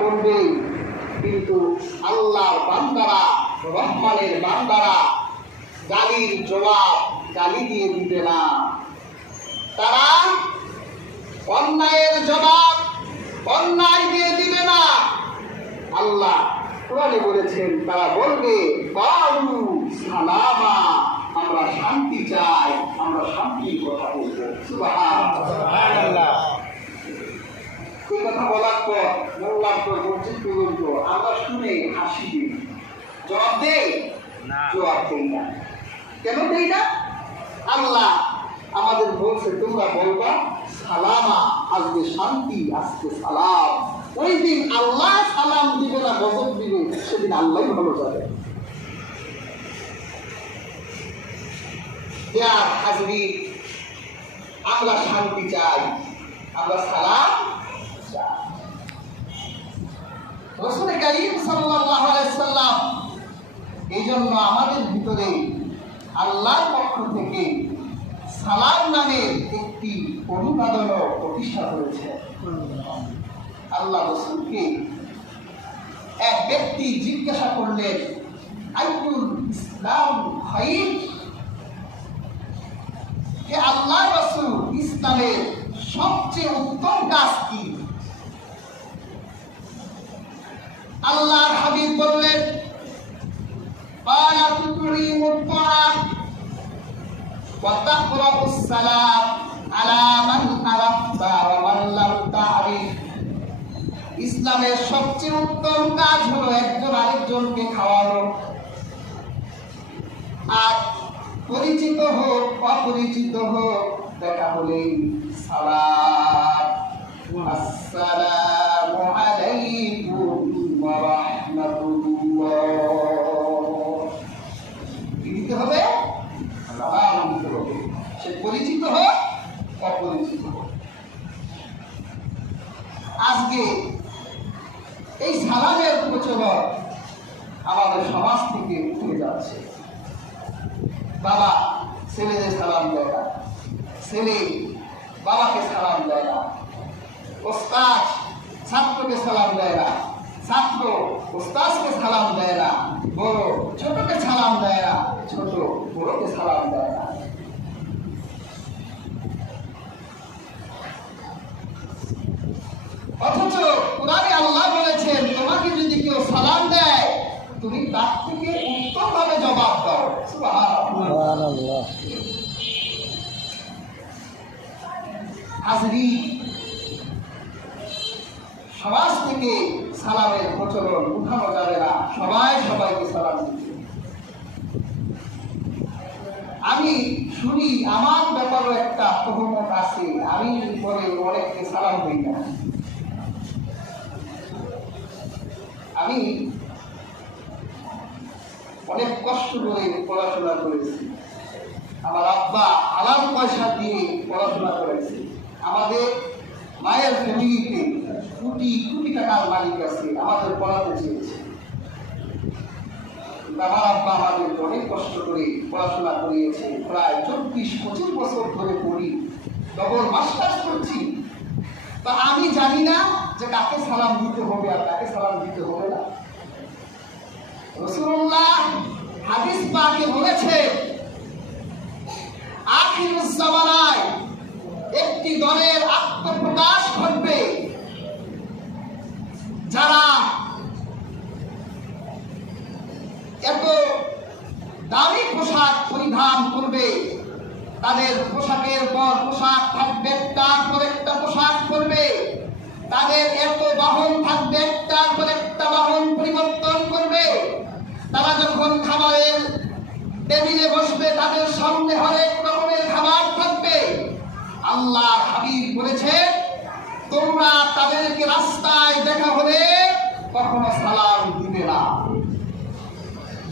করবে, কিন্তু আল্লাহর বান্দারা, রহমানের বান্দারা গালির জবাব গালি দিয়ে দিবে না। তারা অন্যায়ের জবাব অন্যায় দিয়ে দিবে না। আল্লাহ কোরআনে বলেছেন, তারা বলবে কালু সালামা, আমরা শান্তি চাই, আমরা শান্তির কথা বলবো। সুবহানাল্লাহ। এই কথা বলার পর মোল্লার পর মসজিদ পর্যন্ত আমরা শুনে হাসি দিই, জবাব দেই না, জবাব দেই না। কেন দেই না? আল্লাহ আমাদের বলছে তোমরা বলবা সালামা, আজকে শান্তি, আজকে সালাম। ওই দিন আল্লাহ সালাম দিবে না গজব দিবে, সেদিন আল্লাহ ভালো যাবে। আমরা শান্তি চাই, আমরা সালাম চাই। রাসূল কারীম সাল্লাল্লাহু আলাইহি ওয়াসাল্লাম এই জন্য আমাদের ভিতরে আল্লাহর পক্ষ থেকে সালাম নামের একটি অনুবাদন প্রতিষ্ঠা করেছে। আল্লাহ রাসূলকে এক ব্যক্তি জিজ্ঞাসা করলেন, আইয়ুল ইসলাম খায়র, হে আল্লাহর রাসূল, ইসলামের সবচেয়ে উত্তম কাজ কি? আল্লাহর হাবিব বললেন, ক্বালা তুকরিমুত তাআম ওয়া তাকরাউস সালাম আলা মান আরাফতা ওয়া মান লাম তা'রিফ। ইসলামের সবচেয়ে উত্তম কাজ হলো একজন আরেকজনকে খাওয়ানো, আর পরিচিত হোক অপরিচিত হোক দেখা হলেই সালাম, আসসালামু আলাইকুম ওয়া রাহমাতুল্লাহ দিতে হবে, সালাম দিতে হবে, সে পরিচিত হোক অপরিচিত হোক। আজকে এই সালামের প্রচলন আমাদের সমাজ থেকে উঠে যাচ্ছে। বাবা ছেলেদের সালাম দেয় না, ছেলে বাবাকে সালাম দেয় না, ওস্তাদ ছাত্রকে সালাম দেয় না, ছাত্র ওস্তাদকে সালাম দেয় না, বড় ছোটকে সালাম দেয় না, ছোট বড়কে সালাম দেয় না। অথচ কুরআনে আল্লাহ বলেছেন, তোমাকে যদি কেউ সালাম দেয় তুমি তার থেকে উত্তম ভাবে জবাব দাও। সুবহানাল্লাহ। হাজরিন, সমাজ থেকে সালামের প্রচলন উঠানো যাবে না, সবাই সবাইকে সালাম দিবে। আমি শুনি আমার ব্যাপারে একটা অভিমত আছে, আমি পরে অনেককে সালাম দিই না। আমি অনেক কষ্ট করে পড়াশোনা করেছি, আমার আব্বা হালাল পয়সা দিয়ে পড়াশোনা করেছে। আমাদের মায়ের ফ্যামিলিতে কোটি কোটি টাকার মালিক আছে, আমাদের পড়াতে চেয়েছে। আমার আব্বা আমাদের অনেক কষ্ট করে পড়াশোনা করিয়েছে, প্রায় 24-25 বছর ধরে পড়ি, ডবল মাস্টার্স করছি। তা আমি জানি না যে কাকে সালাম দিতে হবে আর কাকে সালাম দিতে হবে না। রাসূলুল্লাহ হাদিস পাকে বলেছে, আখিরুজ জামানায় একটি দলের আত্মপ্রকাশ ঘটবে, যারা এত দামি পোশাক পরিধান করবে, তাদের পোশাকের পর পোশাক থাকবে, একটার পর একটা পোশাক করবে, তাদের এত বাহন থাকবে, একটার পর একটা বাহন পরিবর্তন করবে। তারা যখন খাবারের টেবিলে বসবে তাদের সামনে হরেক রকমের খাবার থাকবে। আল্লাহ হাবিব বলেছে, তোমরা তাদেরকে রাস্তায় দেখা হলে কখনো সালাম দিবে না।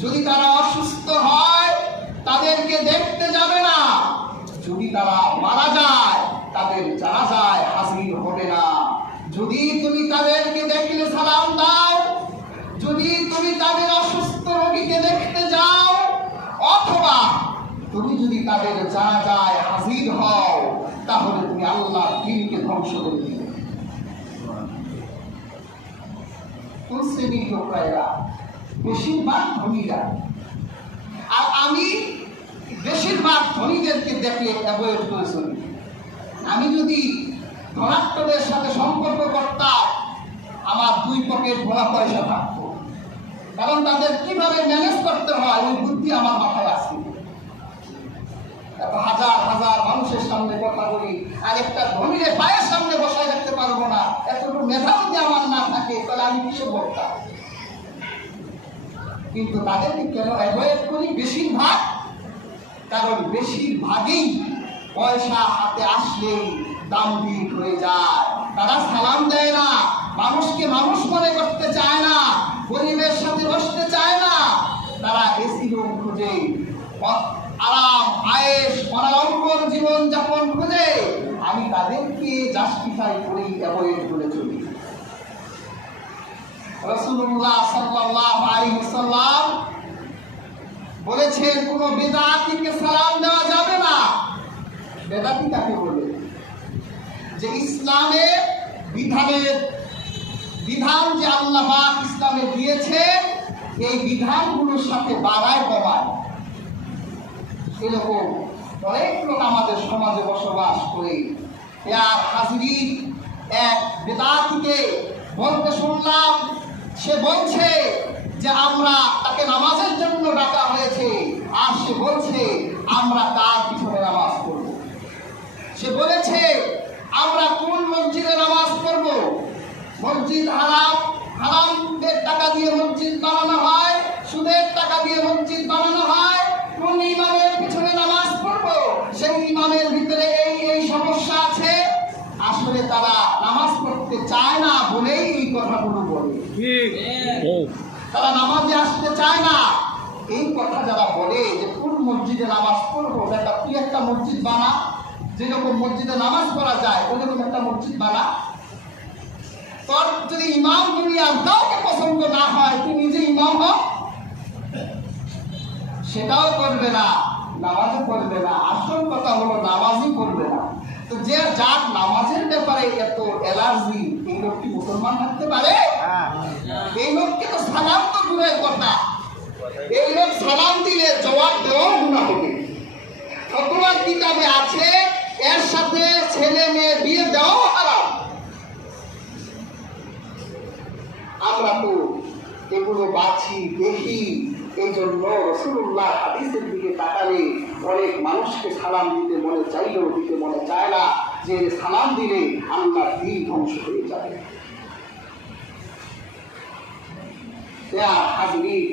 যদি তারা অসুস্থ হয় তাদেরকে দেখতে যাবে না। যদি তারা মারা যায় তাদের জানাজায় হাজির হবে না। যদি তুমি তাদেরকে দেখলে সালাম দাও, যদি তুমি তাদের অসুস্থ রোগীকে দেখতে যাও, অথবা তুমি যদি তাদের জানাজায় হাজির হও, তাহলে তুমি আল্লাহর দ্বীনকে ধ্বংস করে দিবে। কোন শ্রেণীর লোকরা এরা? বেশিরভাগ ধনীরা। আর আমি বেশিরভাগ ধনীদেরকে দেখলে অ্যাভয়েড করে চলি। আমি যদি ধনাত্মদের সাথে সম্পর্ক করতাম, আমার 2 পকেট ভরা পয়সা থাকতো, কারণ তাদের কিভাবে ম্যানেজ করতে হয় ওই বুদ্ধি আমার মাথায় আছে। এত হাজার হাজার মানুষের সামনে কথা বলি, আর একটা ধনীরে পায়ের সামনে বসায় রাখতে পারবো না, এতটুকু মেধা যদি আমার না থাকে তাহলে আমি কিসে বলতাম? কিন্তু তাদেরকে কেন অ্যাভয়েড করি? বেশিরভাগ, কারণ বেশিরভাগই পয়সা হাতে আসলেই দাম্ভিক হয়ে যায়। তারা সালাম দেয় না, মানুষকে মানুষ মনে করতে চায় না, গরিবের সাথে বসতে চায় না। তারা এসি রুম খুঁজে, আরাম আয়েশ অনাড়ম্বর জীবন যাপন খুঁজে। আমি তাদেরকে জাস্টিফাই করি, অ্যাভয়েড করে চলি। রাসূলুল্লাহ সাল্লাল্লাহু আলাইহি ওয়াসাল্লাম বলেছেন কোন বেদাতীকে সালাম দেওয়া যাবে না। বেদাতী কাকে বলে? যে ইসলামের বিধান যে আল্লাহ পাক ইসলামে দিয়েছে, এই বিধানগুলোর সাথে বাড়ায় কমায়, এরকম অনেক লোক আমাদের সমাজে বসবাস করে। আর হাজিরিন, এক বেদাতীকে বলতে শুনলাম, সে বলছে যে আমরা তাকে নামাজের জন্য ডাকা হয়েছে, আর সে বলছে আমরা তার পিছনে নামাজ পড়ব। সে বলেছে আমরা কোন মসজিদে নামাজ পড়ব? মসজিদ হারাম, হারামের টাকা দিয়ে মসজিদ বানানো হয়, সুদের টাকা দিয়ে মসজিদ বানানো হয়। কোন ইমামের পিছনে নামাজ পড়ব? সেই ইমামের ভিতরে এই সমস্যা আছে। আসলে তারা নামাজ পড়তে চায় না বলেই এই কথাগুলো বলে। তারা নামাজে আসতে চায় না। এই কথা যারা বলে যে কোন মসজিদে নামাজ পড়বো, একটা তুই একটা মসজিদ বানা, যেরকম মসজিদে নামাজ পড়া যায় ওরকম একটা মসজিদ বানা। তোর যদি ইমাম দুনিয়ার কাউকে পছন্দ না হয়, তুই নিজে ইমাম হ। সেটাও করবে না, নামাজও পড়বে না। আসল কথা হলো নামাজই পড়বে না। তো যে যার নামাজের ব্যাপারে এত অ্যালার্জি, এই লোক কি মুসলমান থাকতে পারে? এই লোককে তো সালাম তো দূরের কথা, এই লোক সালাম দিলে জবাব দেওয়াও গুনাহ হবে। ফতোয়ার কিতাবে আছে এর সাথে ছেলে মেয়ে বিয়ে দেওয়াও হারাম। আমরা তো এগুলো বাছি দেখি। এই জন্য রাসূলুল্লাহ হাদিসের দিকে তাকালে অনেক মানুষকে সালাম দিতে মনে চাইলেও দিতে মনে চায় না, যে সালাম দিলে আল্লাহর দ্বীন ধ্বংস হয়ে যাবে। হাজিরিন,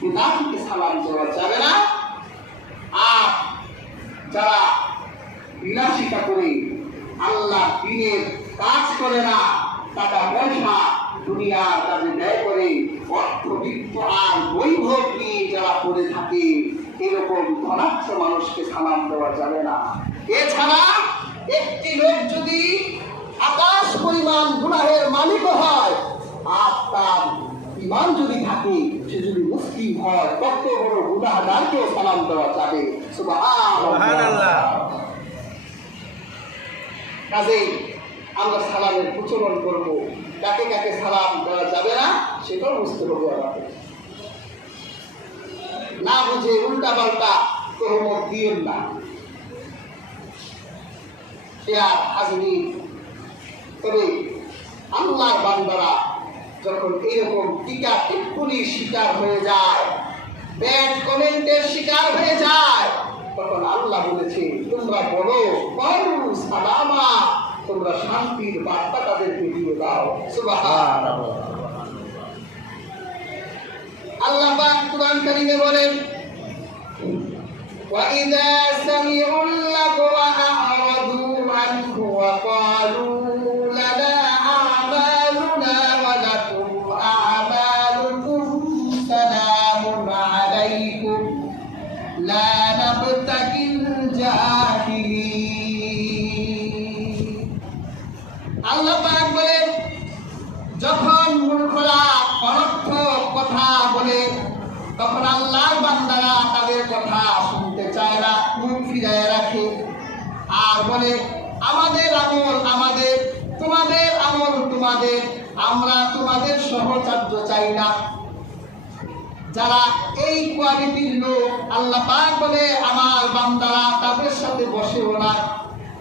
বিদাতকে সালাম দেওয়া যাবে না। আর যারা বিলাসিতা করে আল্লাহর দ্বীনের কাজ করে না, টাকা পয়সা দুনিয়ার কাজে ব্যয় করে, অর্থবিত্ত আর বৈভব নিয়ে যারা করে থাকে, এরকম ধনাঢ্য মানুষকে সালাম দেওয়া যাবে না। এছাড়া একটি লোক যদি আকাশ পরিমাণ গুনাহের মালিক হয়, আর তার ঈমান যদি থাকে, সে যদি মুসলিম হয়, কত বড় গুনাহগারকেও সালাম দেওয়া যাবে। সুবহানাল্লাহ। কাজেই আমরা সালামের প্রচলন করবো। কাকে কাকে সালাম দেওয়া যাবে না সেটাও বুঝতে হবে আমাদের। না বুঝে উল্টা পাল্টা তহমত দিয়েন না। হাজিরিন, তবে আল্লাহর বান্দারা যখন এইরকম টিকা টিপ্পনির শিকার হয়ে যায়, ব্যাড কমেন্টের শিকার হয়ে যায়, তখন আল্লাহ বলেছে তোমরা বলো পারু সালামা, তোমরা শান্তির বার্তা তাদেরকে দিয়ে দাও। সুবহানাল্লাহ। আল্লাহ পাক কুরআন কারীমে বলেন ওয়া ইযা সামিউল লাগওয়া আ'রাদু আনহু ওয়া ক্বালু লানা আ'মালুনা ওয়া লাকুম আ'মালুকুম সালামুন আলাইকুম লা নাবতাগিল জাহিলিন। আল্লাহ পাক বলেন যখন মূর্খরা অনর্থক কথা বলে, তখন আল্লাহর বান্দারা তাদের কথা শুনতে চায় না, মুখ ফিরায় রাখে আর বলে আমাদের আমল আমাদের, তোমাদের আমল তোমাদের, আমরা তোমাদের তাদের সহচর্য চাই না। যারা এই কোয়ালিটির লোক, আল্লাহ পাক বলে আমার বান্দারা তাদের সাথে বসেও না,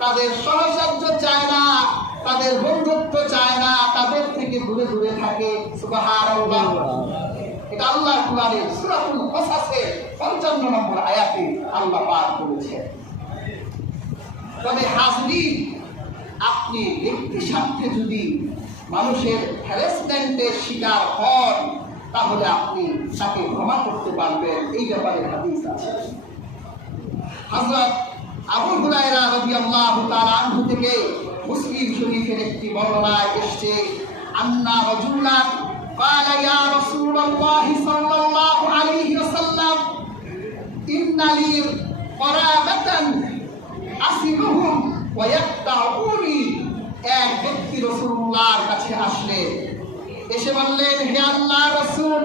তাদের সহচর্য চায় না, তাদের বন্ধুত্ব চায় না, তাদের থেকে দূরে দূরে থাকে। সুবহানাল্লাহ। এটা আল্লাহর কোরআনের সূরাতুল কাসাসের ৫৫ নম্বর আয়াতে আল্লাহ পাক বলেছেন। তবে হাজরিন, আপনি ব্যক্তি স্বার্থে যদি মানুষের হ্যারাসমেন্টের শিকার হন, তাহলে আপনি তাকে ক্ষমা করতে পারবেন। এই ব্যাপারে হাদিস আছে। হযরত আবু হুরায়রা রাদিয়াল্লাহু তাআলা আনহু থেকে মুসলিম শরীফের একটি বর্ণনায় এসেছে, আন্না রাজুলান ক্বালা ইয়া রাসূলুল্লাহ সাল্লাল্লাহু আলাইহি ওয়াসাল্লাম ইন্না লি করাবাতান আসিলুহুম ওয়া ইয়াক্তাউনি। এক ব্যক্তি রাসূলুল্লাহর কাছে আসলেন, এসে বললেন, হে আল্লাহর রাসূল,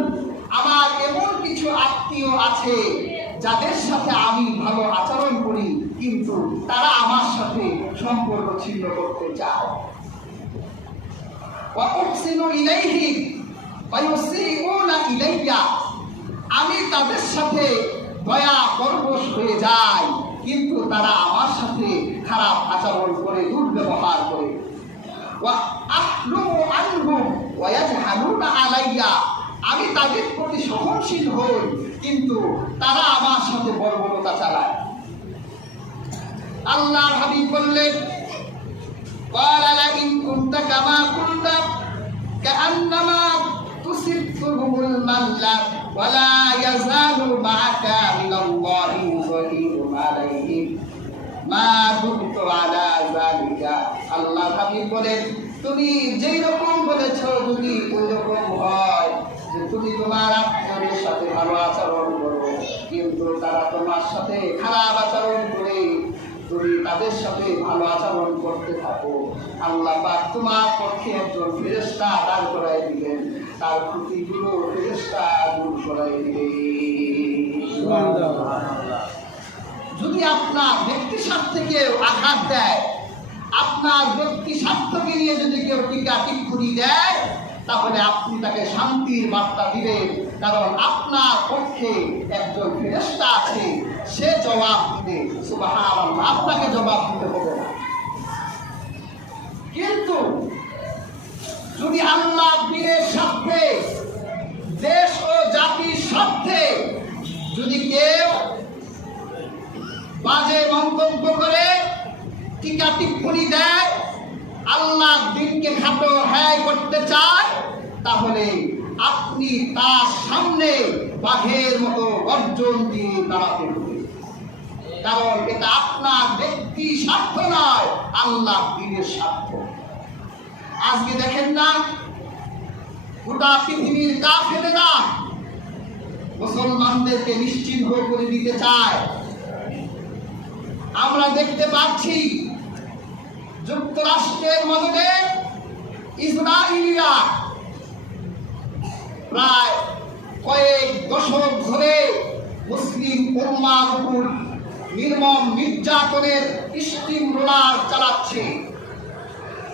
আমার এমন কিছু আত্মীয় আছে যাদের সাথে আমি ভালো আচরণ করি, কিন্তু তারা আমার সাথে সম্পর্ক ছিন্ন করতে চায়। ওয়া উহসিনু ইলাইহিম ওয়া ইউসিউনা ইলাইয়া। আমি তাদের সাথে দয়া পরবশ হয়ে যাই, কিন্তু তারা আমার সাথে খারাপ আচরণ করে, দুর্ব্যবহার করে। ওয়া আহলুমু আনহুম ওয়া ইয়াজহালুনা আলাইয়া। আমি তাদের প্রতি সহনশীল হই, কিন্তু তারা আমার সাথে বর্বরতা চালায়। আল্লাহর হাবিব বললেন, ক্বালা লা ইন কুনতা কামা কুনতা কাআন্নামা তুসিবতুহুমুল মাল্লা ওয়া লা ইয়াযালু মা'আকা মিনাল্লাহি যাহিরুন আলাইহিম মা দুমতু আলা যালিকা। আল্লাহর হাবিব বলেন, তুমি যেই রকম বলেছো যদি ওই রকম হয় যে তুমি তোমার আত্মীয়দের সাথে ভালো আচরণ করো, কিন্তু তারা তোমার সাথে খারাপ আচরণ করে, তুমি তাদের সাথে ভালো আচরণ করতে থাকো, আল্লাহ পাক তোমার পক্ষে একজন ফেরেশতা দাঁড় করাই দিবেন, তার ক্ষতিগুলো ফেরেশতা দূর করাই দিবেন। যদি আপনার ব্যক্তি স্বার্থে কেউ আঘাত দেয়, আপনার ব্যক্তি স্বার্থকে নিয়ে যদি কেউ টিকা টিপ্পনি দেয়, তাহলে আপনি তাকে শান্তির বার্তা দিবেন, কারণ আপনার পক্ষে একজন ফেরেশতা আছে, সে জবাব দিবে। সুবহানাল্লাহ। আপনাকে জবাব দিতে হবে না। কিন্তু যদি আল্লাহ দ্বীনের স্বার্থে, দেশ ও জাতির স্বার্থে যদি কেউ বাজে মন্তব্য করে, টিকা টিপ্পনি দেয়, আল্লাহ দ্বীনকে খাটো হ্যায় করতে চায়, তাহলে আপনি তার সামনে বাঘের মতো গর্জন দিয়ে দাঁড়াতে হবে, কারণ এটা আপনার ব্যক্তি স্বার্থ নয়, আল্লাহ দ্বীনের স্বার্থ। আজকে দেখেন না, গোটা পৃথিবীর কাফেররা মুসলমানদেরকে নিশ্চিহ্ন করে দিতে চায়। আমরা দেখতে পাচ্ছি যুক্তরাষ্ট্রের মদদে ইসরায়েলিরা প্রায় কয়েক দশক ধরে মুসলিম উম্মার উপর নির্মম নির্যাতনের স্টিম রোলার চালাচ্ছে।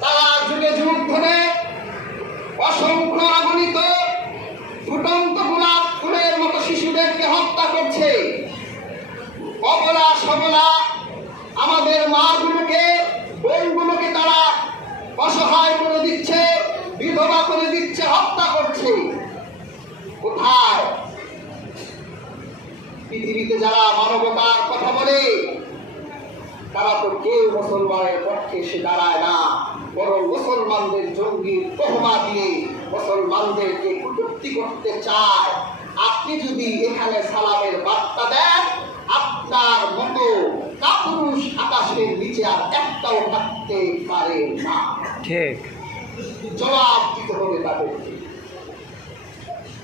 তারা যুগে যুগ ধরে অসংখ্য অগণিত ফুটন্ত গোলাপ ফুলের মতো শিশুদেরকে হত্যা করছে। অবলা সবলা আমাদের মাগুলোকে, বোনগুলোকে তারা অসহায় করে দিচ্ছে, বিধবা করে দিচ্ছে, হত্যা করছে। কোথায়? পৃথিবীতে যারা মানবতার কথা বলে, তারা তো কেউ মুসলমানের পক্ষে এসে দাঁড়ায় না, বরং মুসলমানদের জঙ্গির তহমা দিয়ে মুসলমানদেরকে কটূক্তি করতে চায়। আপনি যদি এখানে সালামের বার্তা দেন, আপনার মতো কাপুরুষ আকাশের নিচে আর একটাও থাকতে পারে না। ঠিক জবাব দিতে হবে তাদেরকে।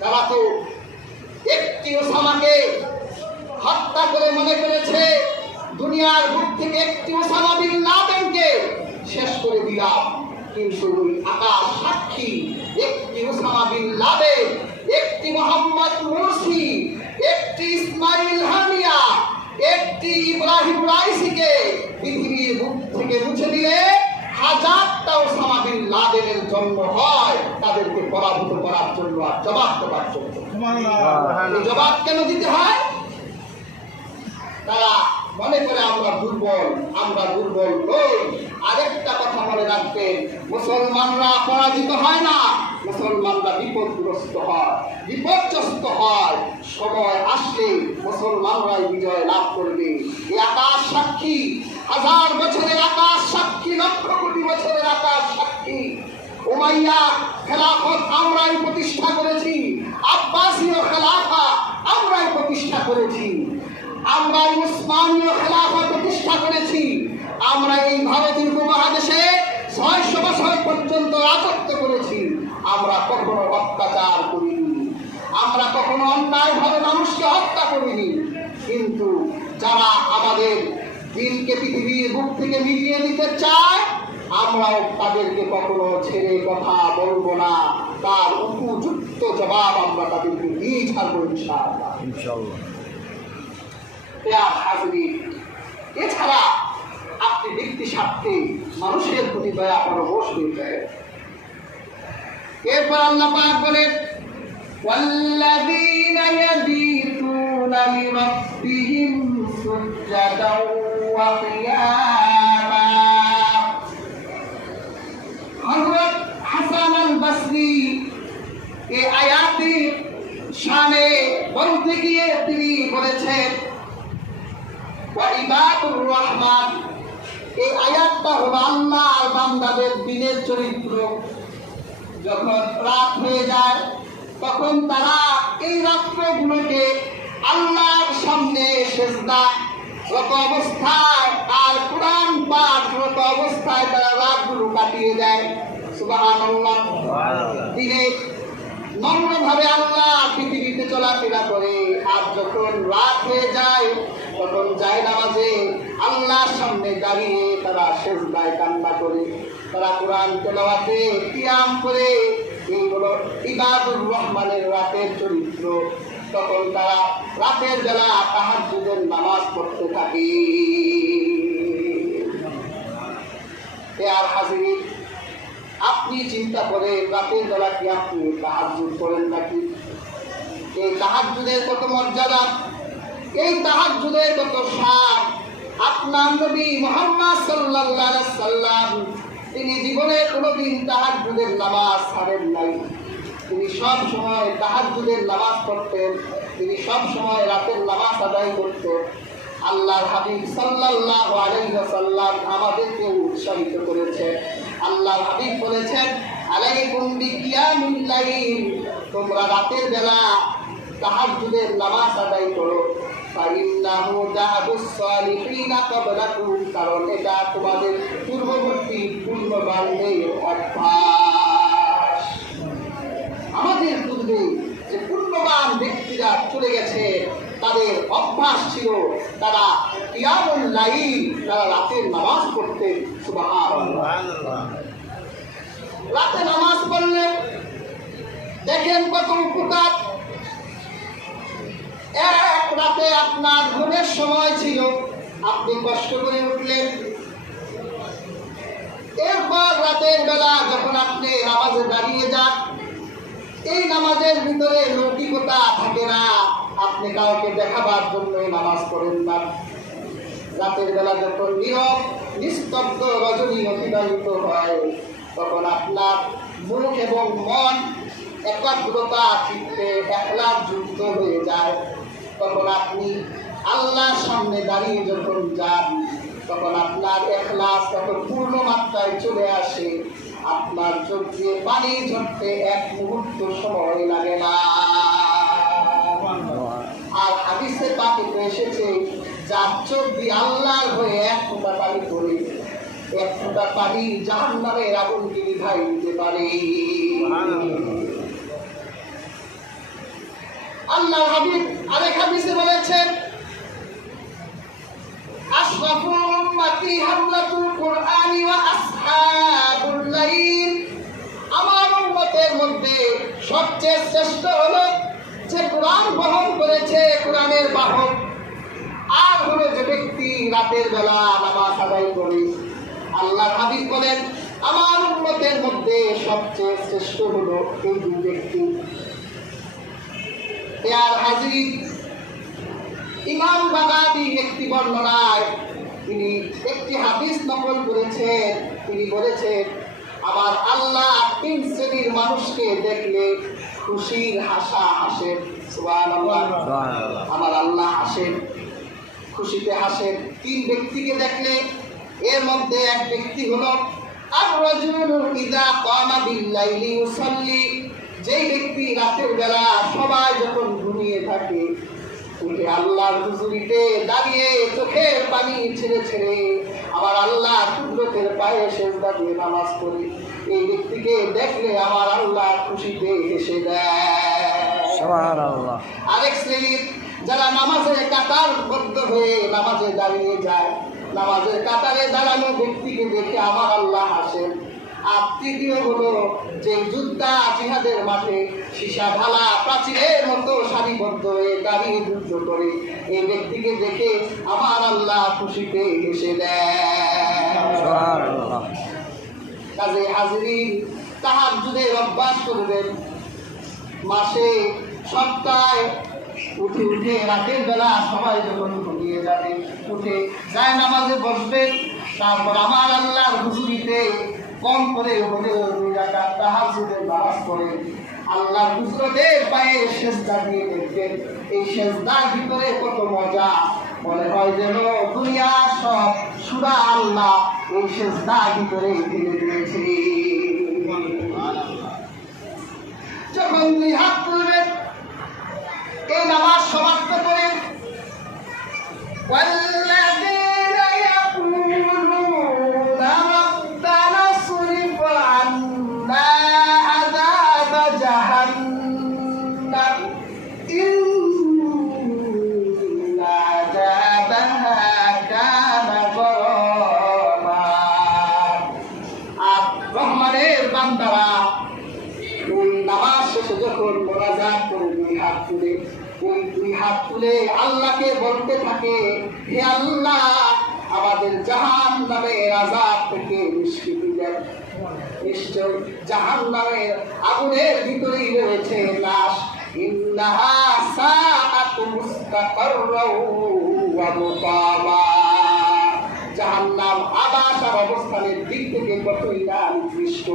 তারা তো একটি ওসামাকে হত্যা করে মনে করেছে দুনিয়ার বুক থেকে একটি ওসামা বিন লাদেনকে শেষ করে দিলাম, কিন্তু আকাশ সাক্ষী, একটি ওসামা বিন লাদেন, একটি মোহাম্মদ মুরসি, একটি ইসমাইল হানিয়া, একটি ইব্রাহিম রাইসিকে পৃথিবীর বুক থেকে মুছে দিলে হাজারটা ওসামা বিন লাদেনের জন্ম হয়। তাদেরকে পরাভূত করার জন্য আর জবাব দেওয়ার জন্য। এই জবাব কেন দিতে হয়? তারা মনে করে আমরা দুর্বল নই। আরেকটা কথা মনে রাখবেন, মুসলমানরা পরাজিত হয় না, মুসলমানরা বিপদগ্রস্ত হয়, বিপর্যস্ত হয়। সময় আসলে মুসলমানরাই বিজয় লাভ করবে। এই আকাশ সাক্ষী, 1000 বছরের আকাশ সাক্ষী, লক্ষ কোটি বছরের আকাশ সাক্ষী। উমাইয়া খেলাফত আমরাই প্রতিষ্ঠা করেছি, আব্বাসীয় খেলাফা আমরাই প্রতিষ্ঠা করেছি, আমরা উসমানীয় খেলাফত প্রতিষ্ঠা করেছি। আমরা এই ভারতীয় উপমহাদেশে 600 বছর পর্যন্ত রাজত্ব করেছি। আমরা কখনো অত্যাচার করিনি, আমরা কখনো অন্যায়ভাবে মানুষকে হত্যা করিনি। কিন্তু যারা আমাদের দিনকে পৃথিবীর বুক থেকে মিটিয়ে দিতে চায়, আমরাও তাদেরকে কখনো ছেড়ে কথা বলবো না। তার উপযুক্ত জবাব আমরা তাদেরকে দিয়ে ছাড়বো ইনশাআল্লাহ। এছাড়া আপনি ব্যক্তি স্বার্থে মানুষের প্রতি দয়া পরবশ হয়ে। এরপর আল্লাহ পাক বলেন, والذين يبيتون لربهم سجدا وقياما। হযরত হাসান আল বসরি এই আয়াতের শানে বলতে গিয়ে তিনি বলেছেন, ইবাদুর রহমান, এই আয়াতটা হলো আল্লাহর বান্দাদের দিনের চরিত্র। যখন রাত হয়ে যায় তখন তারা এই রাত্রগুলোকে আল্লাহর সামনে সিজদা রত অবস্থায় আর কুরআন পাঠরত অবস্থায় তারা রাতগুলো কাটিয়ে দেয়। সুবহানাল্লাহ। দিনে নম্রভাবে আল্লাহ পৃথিবীতে চলাফেরা করে, আর যখন রাত হয়ে যায় তখন জায়নামাজে আল্লাহর সামনে দাঁড়িয়ে তারা সিজদায় কান্না করে, তারা কোরআন তেলাওয়াতে কিয়াম করে। এইগুলো ইবাদুর রহমানের রাতের চরিত্র। তখন তারা রাতের বেলা তাহাজ্জুদের নামাজ পড়তে থাকে। আর হাজির, আপনি চিন্তা করে রাতের বেলা কি আপনি তাহাজ্জুদ করেন নাকি? এই তাহাজ্জুদের কত মর্যাদা, এই তাহাজ্জুদের কত শান। আপনার নবী মুহাম্মদ সাল্লাল্লাহু আলাইহি সাল্লাম তিনি জীবনে কোনোদিন তাহাজ্জুদের নামাজ ছাড়েন নাই। তিনি সব সময় তাহাজ্জুদের নামাজ পড়তেন, তিনি সব সময় রাতের নামাজ আদায় করতেন। আল্লাহর হাবিব সাল্লাল্লাহু আলাইহি ওয়াসাল্লাম আমাদেরকে উৎসাহিত করেছে। আল্লাহর হাবিব বলেছেন, আলাইকুম বিকিয়ামিল লাইল, তোমরা রাতের বেলা তাহাজ্জুদের নামাজ আদায় করো। ফাইন্নাহু দাবুস সালিহিনা ক্বাবলাকুম, কারণ এটা তোমাদের পূর্ববর্তী পূর্ববান্দের অভ্যাস। আমাদের পূর্বে যে পূর্ববান ব্যক্তিরা চলে গেছে, তাদের অভ্যাস ছিল তারা কিয়ামুল লাইল, তারা রাতের নামাজ পড়তেন। সুবহানাল্লাহ। রাতে নামাজ পড়লে দেখেন কত উপকার। এক রাতে আপনার ঘুমের সময় ছিল, আপনি কষ্ট করে উঠলেন, এরপর রাতের বেলা যখন আপনি নামাজে দাঁড়িয়ে যান, এই নামাজের ভিতরে লৌকিকতা থাকে না, আপনি কাউকে দেখাবার জন্য নামাজ পড়েন না। রাতের বেলা যখন নীরব নিস্তব্ধ রজনী অতিবাহিত হয়, তখন আপনার মুখ এবং মন একাগ্রতা চিত্তে ইখলাস যুক্ত হয়ে যায়। তখন আপনি আল্লাহর সামনে দাঁড়িয়ে যখন যান, তখন আপনার ইখলাস এত পূর্ণ মাত্রায় চলে আসে, আপনার চোখ দিয়ে পানি ঝরতে এক মুহূর্ত সময় লাগে না। আর হাদিসে পাকে এসেছে, যার চোখ দিয়ে আল্লাহর হয়ে এক ফোঁটা পানি পড়ে, এক ফোঁটা পানি জাহান্নামের আগুনকে নিভাই দিতে পারে। আল্লাহ হাবিব আরেক হাদিসে বলেছেন, আশরাফুল উম্মতি হামলাতুল কুরআনি ওয়া আসহাবুল লাইল, আমার উম্মতের মধ্যে সবচেয়ে শ্রেষ্ঠ হলো যে কোরআন বহন করেছে, কোরআনের বাহক, আর হলো যে ব্যক্তি রাতের বেলা নামাজ আদায় করে। আল্লাহ হাবিব বলেন, আমার উম্মতের মধ্যে সবচেয়ে শ্রেষ্ঠ হলো এই দুই ব্যক্তি। আর হাজির ইমাম বাগাবী একটি বর্ণনায় তিনি একটি হাদিস নকল করেছেন। তিনি বলেছেন, আমার আল্লাহ তিন শ্রেণীর মানুষকে দেখলে খুশির হাসা হাসেন। সুবহানাল্লাহ। আমার আল্লাহ হাসেন, খুশিতে হাসেন তিন ব্যক্তিকে দেখলে। এর মধ্যে এক ব্যক্তি হলো আর-রাজুলু ইযা কামা বিল-লাইলি ইউসাল্লি, যেই ব্যক্তি রাতের বেলা সবাই যখন ঘুমিয়ে থাকে উঠে আল্লাহর হুজুরিতে দাঁড়িয়ে চোখের পানি ছেড়ে ছেড়ে আমার আল্লাহ কুদরতের পায়ে সেজদা দিয়ে নামাজ পড়ে। এই ব্যক্তিকে দেখলে আমার আল্লাহ খুশিতে হেসে দেয়। সুবহানাল্লাহ। আরেক শ্রেণীর যারা নামাজের কাতারবদ্ধ হয়ে নামাজে দাঁড়িয়ে যায়, নামাজের কাতারে দাঁড়ানো ব্যক্তিকে দেখে আমার আল্লাহ হাসেন। আর তৃতীয় হলো যে যোদ্ধা জিহাদের মাঠে সীসা ঢালা প্রাচীরের মতো সারিবদ্ধ হয়ে দাঁড়িয়ে যুদ্ধ করে, এই ব্যক্তিকে দেখে আমার আল্লাহ খুশিতে হেসে দেয়। কাজে হাজিরিন, তাহাজ্জুদের অভ্যাস করবেন। মাসে সপ্তাহে উঠে উঠে রাতের বেলা সবাই যখন ঘুমিয়ে যাবে উঠে যায় নামাজে বসবেন। তারপর আমার আল্লাহর হুজুরিতে কম করে হলেও 2 রাকাত তাহাজ্জুদের নামাজ পড়েন। আল্লাহর হুজুরদের পায়ে সেজদা দিয়ে দেখবেন। এই সেজদার ভিতরে কত মজা, মনে হয় যেন দুনিয়া সব সূরা আল্লাহ এই সেজদার ভিতরে ঢেলে দিয়েছে। যখন 2 হাত তুলবেন, এই নামাজ সমাপ্ত করে والذين يقولون ربنا اصرف عنا عذاب جهنم إن عذابها كان غراما। আর রহমানের বান্দারা ওই নামাজ শেষে যখন মোনাজাত করে 2 হাত তুলে, ওই 2 হাত তুলে আল্লাহকে বলতে থাকে, হে আল্লাহ, আমাদের জাহান্নামের আযাব থেকে নিষ্কৃতি দেন। নিশ্চয় জাহান্নামের আগুনের ভিতরেই রয়েছে নাশ। ইন্নাহা সাআত মুস্তাকাররাও ওয়া মুকামা। জাহান্নাম আবাস আর অবস্থানের দিক থেকে কতই না নিকৃষ্ট।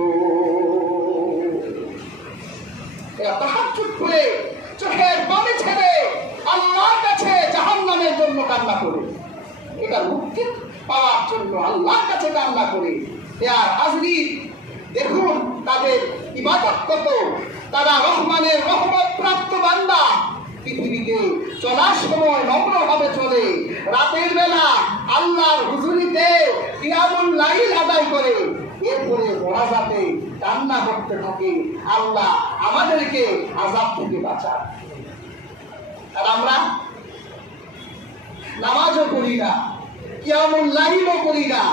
এরা তাহাজ্জুদ করে চোখের পানি ছেড়ে আল্লাহর কাছে জাহান্নামের জন্য কান্না করে, এটা মুক্তি পাওয়ার জন্য আল্লাহর কাছে কান্না করে। আর হাজরিন, দেখুন তাদের ইবাদত কত। তারা রহমানের রহমত প্রাপ্ত বান্দা। পৃথিবীতে চলার সময় নম্রভাবে চলে, রাতের বেলা আল্লাহর হুজুরিতে কিয়ামুল লাইল আদায় করে, এরপরে মোনাজাতে কান্না করতে থাকে, আল্লাহ আমাদেরকে আযাব থেকে বাঁচান। আর আমরা নামাজও করি না, কিয়ামুল লাইলও করি না,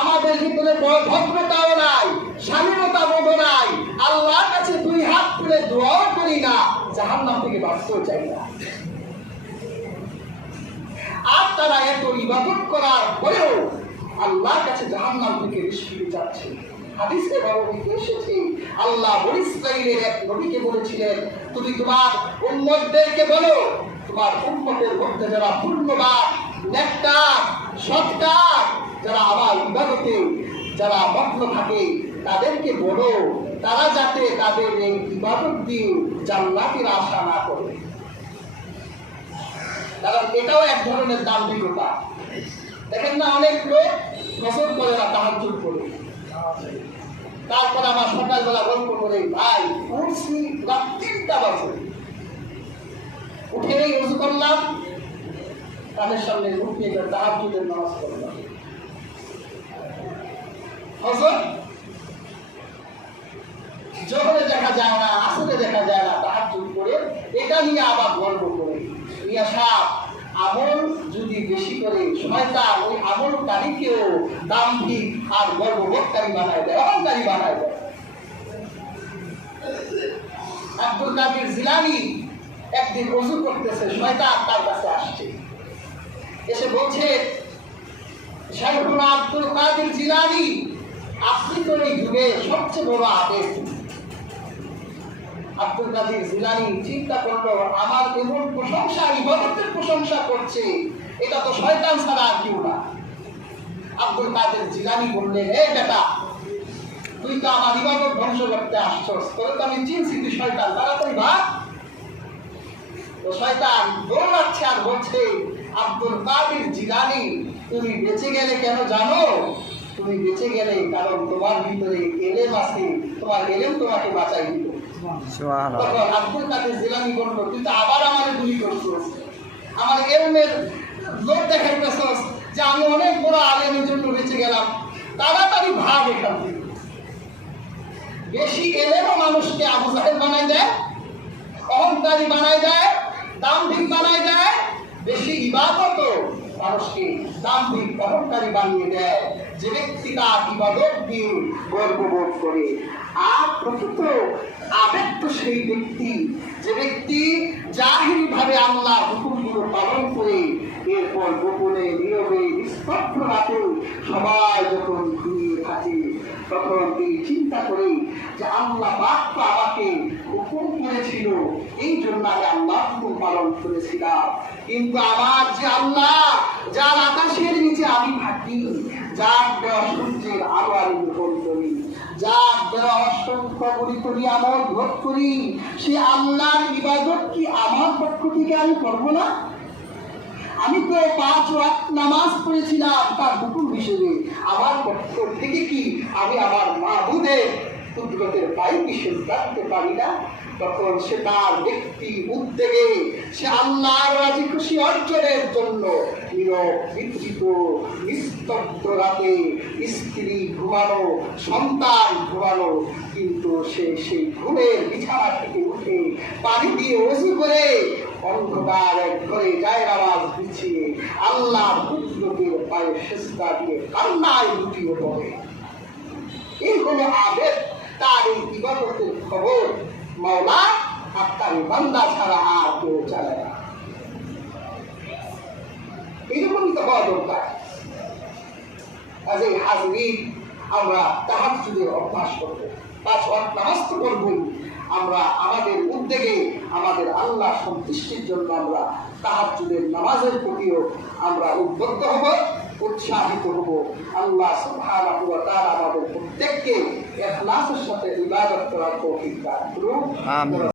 আমাদের ভিতরে ভদ্রতাও নাই, স্বাধীনতা বোধ নাই, আল্লাহর কাছে 2 হাত তুলে দোয়াও করি না, জাহান্নাম থেকে বাঁচতেও চাই না। আর তারা এত ইবাদত করার পরেও আল্লাহর কাছে জাহান্নাম থেকে নিষ্কৃতি চাচ্ছে। হাদিসে বর্ণিত এসেছে, আল্লাহ বনী ইসরাঈলের এক নবীকে বলেছিলেন, তুমি তোমার উম্মতদেরকে বলো, তোমার উম্মতের মধ্যে যারা পূর্ণবান, নেককার, সৎকার, যারা আমার ইবাদতে যারা মগ্ন থাকে, তাদেরকে বলো তারা যাতে তাদের এই ইবাদত দিয়ে জান্নাতের আশা না করে। কারণ এটাও এক ধরনের দাম্ভিকতা। দেখেন না, অনেক লোক ফজর করে না, তাহাজ্জুদ করে, তারপর আমার সকালবেলা গল্প করে, ভাই উঠছি রাত 3টা বাজে, উঠেই ওযু করলাম, তাদের সামনে মুখ নিয়ে তাহাজ্জুদের নামাজ পড়লাম। ফজর জোহরে দেখা যায় না, আসরে দেখা যায় না, তাহাজ্জুদ করে এটা নিয়ে আবার গর্ব করে। ইয়া সাহেব, আমল যদি বেশি করে শয়তান ওই আমলকারীকেও দাম্ভিক আর গর্ববোধকারী বানায় দেয়, অহংকারী বানায় দেয়। আব্দুল কাদের জিলানী একদিন ওযু করতেছে, শয়তান তার কাছে আসছে, এসে বলছে, শাইখুনা আব্দুল কাদের জিলানী, আপনি তো এই যুগে সবচেয়ে বড় আবেগ। আব্দুল কাদের জিলানী চিন্তা করলো, আমার এমন প্রশংসা, ইবাদতের প্রশংসা করছে, এটা তো শয়তান ছাড়া আর কেউ না। আব্দুল কাদের জিলানী বললেন, হে বেটা, তুই তো আমার ইবাদত ধ্বংস করতে আসছস, তোরে তো আমি চিনছি তুই শয়তান, তাড়াতাড়ি ভাগ। তো শয়তান দৌড়াচ্ছে আর বলছে, আব্দুল কাদের জিলানী, তুমি বেঁচে গেলে কেন জানো? তুমি বেঁচে গেলে কারণ তোমার ভিতরে এলেম আছে, তোমার এলেম তোমাকে বাঁচাই দিল। তখন আব্দুল কাদের জিলানী বলল, তুই তো আবার আমাদের গুলি করছিস, আমার এলমের লোক দেখাইতেছস যে আমি অনেক বড় আলেমের জন্য বেঁচে গেলাম, তাড়াতাড়ি ভাগ এখান থেকে। বেশি এলেমও মানুষকে আবু জাহেল বানাই দেয়, অহংকারী বানাই দেয়, দাম্ভিক বানাই দেয়। বেশি ইবাদত মানুষকে দাম্ভিক অহংকারী বানিয়ে দেয়। যে ব্যক্তি তার ইবাদত দিয়ে গর্ববোধ করে, আর প্রকৃত আবেগ তো সেই ব্যক্তি যে ব্যক্তি জাহিরি ভাবে আল্লাহ হুকুমগুলো পালন করে, এরপর গোপনে নীরবে নিস্তব্ধ রাতে সবাই যখন ঘুমিয়ে থাকে, তখন তিনি চিন্তা করে যে আল্লাহ পাক তো আমাকে হুকুম করেছিল, এই জন্য আমি আল্লাহ হুকুম পালন করেছিলাম। কিন্তু আমার যে আল্লাহ, যার আকাশের নিচে আমি থাকি, যার দেওয়া সূর্যের আলো আমি গ্রহণ করি, যার দেওয়া অসংখ্য করি আমল ভোগ করি, সে আল্লাহর ইবাদত কি আমার পক্ষ থেকে আমি করবো না? আমি তো 5 ওয়াক্ত নামাজ পড়েছিলাম তার হুকুম হিসেবে, আমার পক্ষ থেকে কি আমি আমার মাবুদের কুদরতের বায়ু কি শুনতে পারি না? তখন সে তার ব্যক্তি উদ্যোগে সে আল্লাহর রাজি খুশি অর্জনের জন্য নীরব বিধৃত নিস্তব্ধ রাতে স্ত্রী ঘুমানো, সন্তান ঘুমানো, কিন্তু সে সেই ঘুমের বিছানা থেকে উঠে পানি দিয়ে ওযু করে অন্ধকার এক ঘরে জায়নামাজ বিছিয়ে আল্লাহর কুদরতের পায়ে সিজদা দিয়ে কান্নায় লুটিয়ে পড়ে। এই হলো আবেগ, তার এই ইবাদতের খবর মাওলা আর তার বান্দা ছাড়া আর কেউ জানে না। এইরকমই তো হওয়া দরকার। কাজেই হাজরিন, আমরা তাহাজ্জুদের অভ্যাস করবো, 5 ওয়াক্ত নামাজ তো করবই, আমরা আমাদের উদ্যোগে আমাদের আল্লাহ সন্তুষ্টির জন্য আমরা তাহাজ্জুদের নামাজের প্রতিও আমরা উদ্বুদ্ধ হব, উৎসাহিত হব। আল্লাহ সুবহানাহু ওয়া তাআলা আমাদের প্রত্যেককে ইখলাসের সাথে ইবাদত করার তৌফিক দান করুন। আমিন।